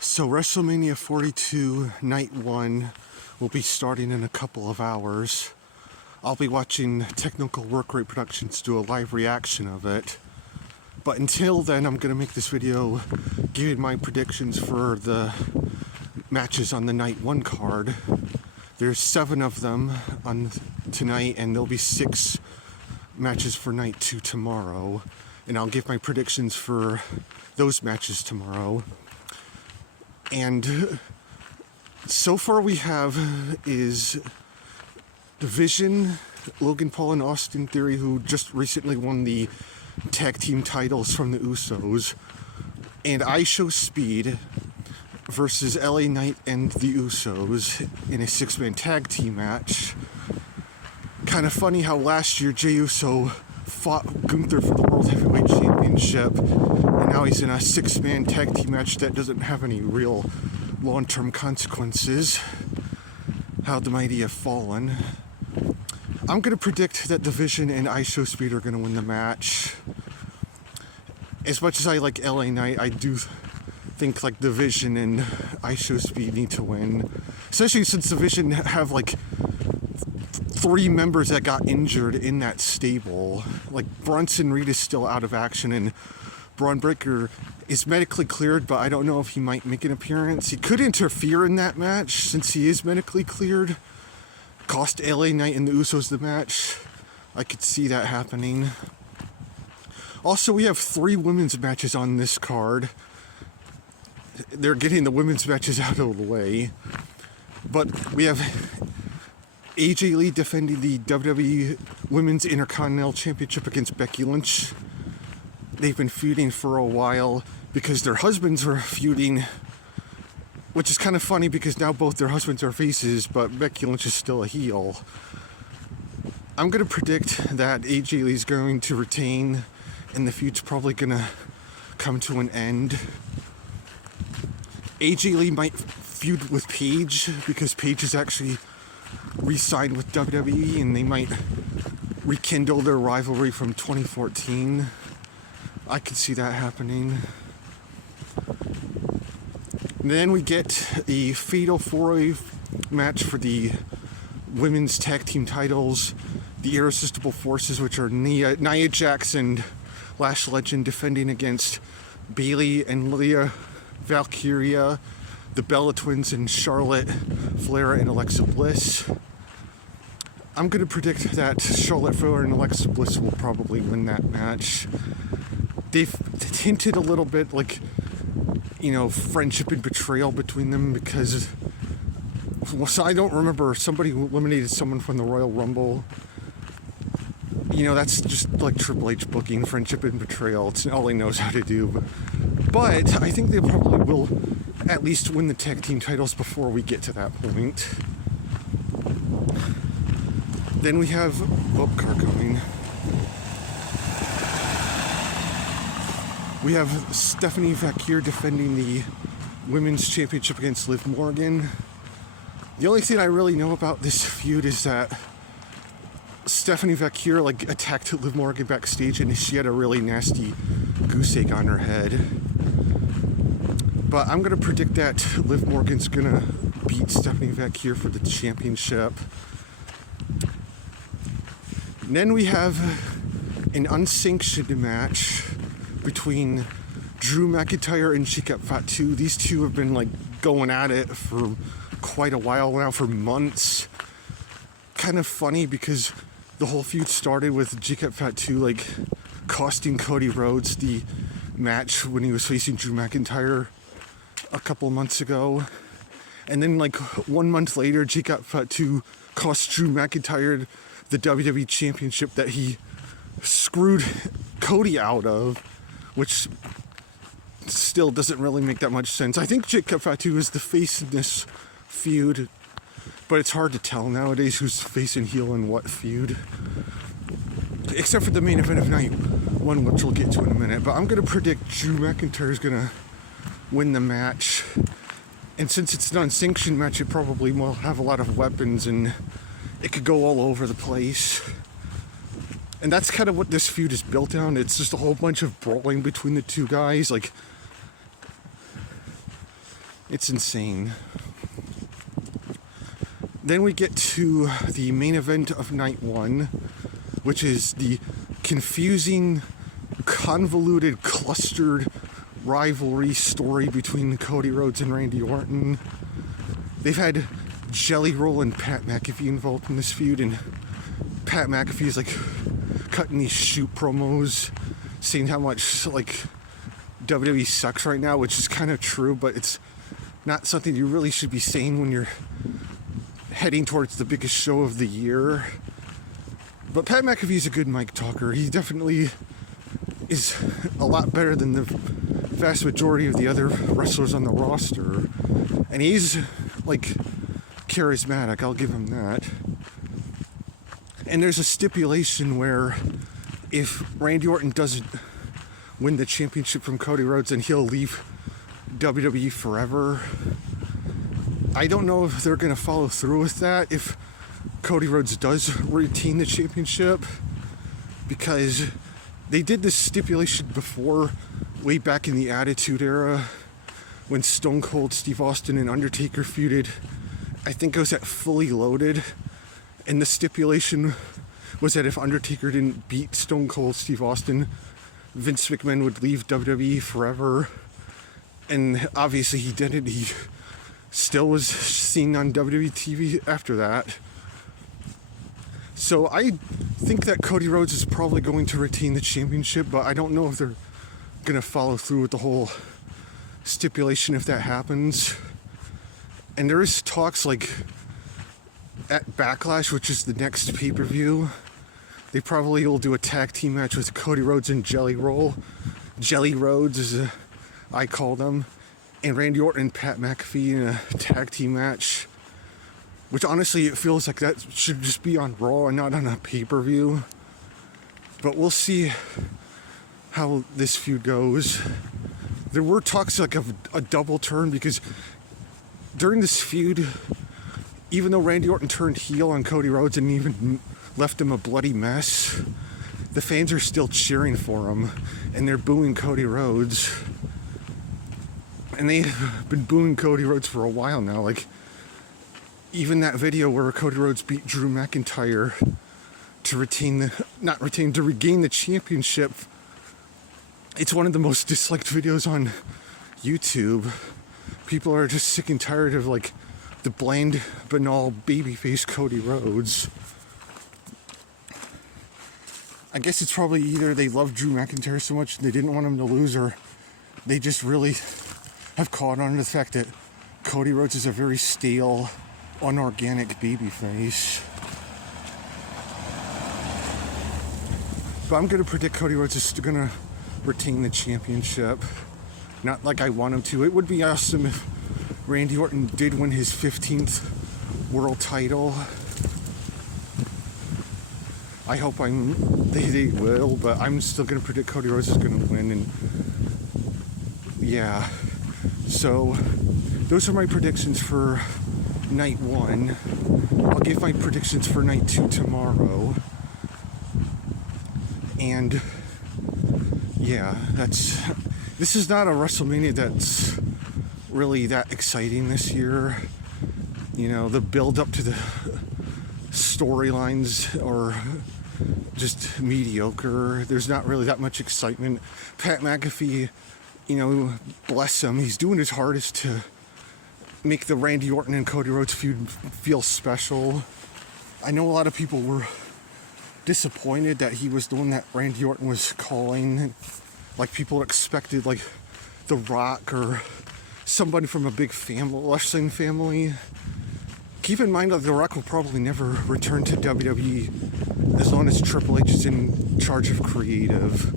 So WrestleMania 42 Night 1 will be starting in a couple of hours. I'll be watching Technical Work Rate Productions do a live reaction of it. But until then, I'm going to make this video giving my predictions for the matches on the Night 1 card. There's 7 of them on tonight, and there'll be 6 matches for Night 2 tomorrow. And I'll give my predictions for those matches tomorrow. And so far we have is Division, Logan Paul and Austin Theory, who just recently won the tag team titles from the Usos, and I Show Speed versus LA Knight and the Usos in a 6-man tag team match. Kind of funny how last year Jey Uso fought Gunther for the World Heavyweight Championship, and now he's in a 6-man tag team match that doesn't have any real long-term consequences. How the mighty have fallen. I'm going to predict that Division and I Show Speed are going to win the match. As much as I like LA Knight, I do think like Division and I Show Speed need to win. Especially since Division have like 3 members that got injured in that stable. Like Bronson Reed is still out of action, and Braun Breaker is medically cleared, but I don't know if he might make an appearance. He could interfere in that match since he is medically cleared. Cost LA Knight and the Usos the match. I could see that happening. Also, we have 3 women's matches on this card. They're getting the women's matches out of the way. But we have AJ Lee defending the WWE Women's Intercontinental Championship against Becky Lynch. They've been feuding for a while because their husbands were feuding, which is kind of funny because now both their husbands are faces, but Becky Lynch is still a heel. I'm going to predict that AJ Lee's going to retain, and the feud's probably going to come to an end. AJ Lee might feud with Paige because Paige is actually re-signed with WWE, and they might rekindle their rivalry from 2014. I could see that happening. And then we get a fatal 4-way match for the women's tag team titles. The Irresistible Forces, which are Nia Jax and Lash Legend, defending against Bayley and Leah Valkyria, the Bella Twins, and Charlotte Flair and Alexa Bliss. I'm going to predict that Charlotte Flair and Alexa Bliss will probably win that match. They've hinted a little bit like, you know, friendship and betrayal between them because, well, so I don't remember, somebody who eliminated someone from the Royal Rumble. You know, that's just like Triple H booking, friendship and betrayal. It's all he knows how to do. But I think they probably will at least win the tag team titles before we get to that point. Then we have car going. We have Stephanie Vaquer defending the Women's Championship against Liv Morgan. The only thing I really know about this feud is that Stephanie Vaquer like attacked Liv Morgan backstage, and she had a really nasty goose egg on her head. But I'm going to predict that Liv Morgan's going to beat Stephanie Vaquer for the championship. And then we have an unsanctioned match between Drew McIntyre and Jacob Fatu. These two have been like going at it for quite a while now, for months. Kind of funny because the whole feud started with Jacob Fatu like costing Cody Rhodes the match when he was facing Drew McIntyre a couple months ago. And then like 1 month later, Jacob Fatu cost Drew McIntyre the WWE Championship that he screwed Cody out of, which still doesn't really make that much sense. I think Jacob Fatu is the face in this feud, but it's hard to tell nowadays who's face and heel in what feud. Except for the main event of Night 1, which we'll get to in a minute. But I'm going to predict Drew McIntyre is going to win the match. And since it's an unsanctioned match, it probably will have a lot of weapons and it could go all over the place. And that's kind of what this feud is built on. It's just a whole bunch of brawling between the two guys. Like, It's insane. Then we get to the main event of night one, which is the confusing, convoluted, clustered rivalry story between Cody Rhodes and Randy Orton. They've had Jelly Roll and Pat McAfee involved in this feud, and Pat McAfee's like cutting these shoot promos saying how much like WWE sucks right now, which is kind of true, but it's not something you really should be saying when you're heading towards the biggest show of the year. But Pat McAfee's a good mic talker. He definitely is a lot better than the vast majority of the other wrestlers on the roster. And he's like charismatic, I'll give him that. And there's a stipulation where if Randy Orton doesn't win the championship from Cody Rhodes, then he'll leave WWE forever. I don't know if they're going to follow through with that if Cody Rhodes does retain the championship, because they did this stipulation before, way back in the Attitude Era, when Stone Cold Steve Austin and Undertaker feuded. I think it was at Fully Loaded, and the stipulation was that if Undertaker didn't beat Stone Cold Steve Austin, Vince McMahon would leave WWE forever. And obviously he didn't. He still was seen on WWE TV after that. So I think that Cody Rhodes is probably going to retain the championship, but I don't know if they're going to follow through with the whole stipulation if that happens. And there is talks like at Backlash, which is the next pay-per-view, they probably will do a tag team match with Cody Rhodes and Jelly Roll. Jelly Rhodes, as I call them. And Randy Orton and Pat McAfee in a tag team match. Which honestly, it feels like that should just be on Raw and not on a pay-per-view. But we'll see how this feud goes. There were talks like of a double turn, because during this feud, even though Randy Orton turned heel on Cody Rhodes and even left him a bloody mess, the fans are still cheering for him, and they're booing Cody Rhodes. And they've been booing Cody Rhodes for a while now. Like, even that video where Cody Rhodes beat Drew McIntyre to regain the championship, it's one of the most disliked videos on YouTube. People are just sick and tired of like the bland, banal babyface Cody Rhodes. I guess it's probably either they love Drew McIntyre so much they didn't want him to lose, or they just really have caught on to the fact that Cody Rhodes is a very stale, unorganic babyface. But I'm going to predict Cody Rhodes is going to retain the championship. Not like I want him to. It would be awesome if Randy Orton did win his 15th world title. I hope they will, but I'm still going to predict Cody Rhodes is going to win. And yeah, so those are my predictions for night one. I'll give my predictions for night two tomorrow. And yeah, this is not a WrestleMania that's really that exciting this year. You know, the build up to the storylines are just mediocre. There's not really that much excitement. Pat McAfee, you know, bless him, he's doing his hardest to make the Randy Orton and Cody Rhodes feud feel special. I know a lot of people were disappointed that he was the one that Randy Orton was calling. Like, people expected like The Rock or somebody from a big wrestling family. Keep in mind that The Rock will probably never return to WWE as long as Triple H is in charge of creative.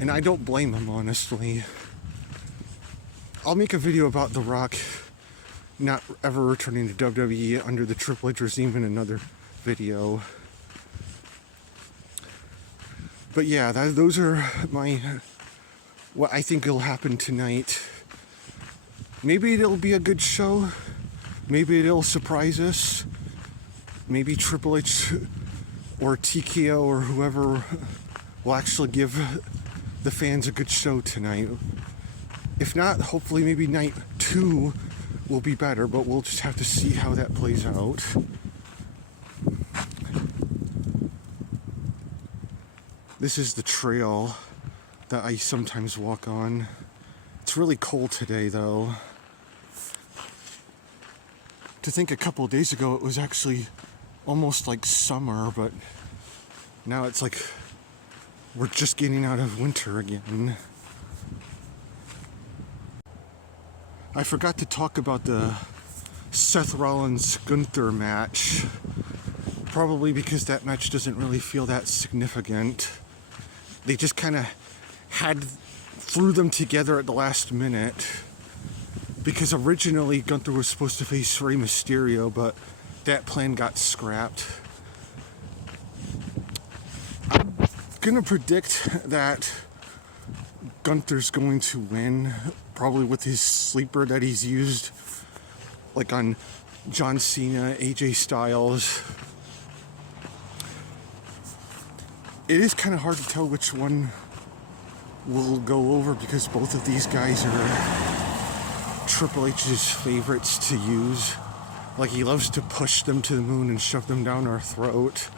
And I don't blame him, honestly. I'll make a video about The Rock not ever returning to WWE under the Triple H regime in another video. But yeah, those are what I think will happen tonight. Maybe it'll be a good show. Maybe it'll surprise us. Maybe Triple H or TKO or whoever will actually give the fans a good show tonight. If not, hopefully maybe night 2 will be better, but we'll just have to see how that plays out. This is the trail that I sometimes walk on. It's really cold today, though. To think a couple of days ago it was actually almost like summer, but now it's like we're just getting out of winter again. I forgot to talk about the Seth Rollins-Gunther match, probably because that match doesn't really feel that significant. They just kind of threw them together at the last minute, because originally Gunther was supposed to face Rey Mysterio, but that plan got scrapped. I'm gonna predict that Gunther's going to win, probably with his sleeper that he's used, like on John Cena, AJ Styles. It is kind of hard to tell which one will go over, because both of these guys are Triple H's favorites to use. Like, he loves to push them to the moon and shove them down our throat.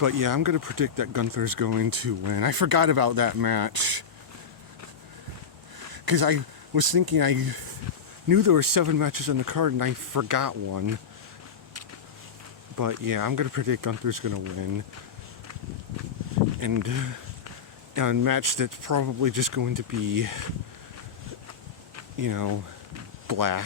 But yeah, I'm going to predict that Gunther's going to win. I forgot about that match, because I was thinking, I knew there were 7 matches on the card and I forgot one. But yeah, I'm going to predict Gunther's going to win. And a match that's probably just going to be, blah.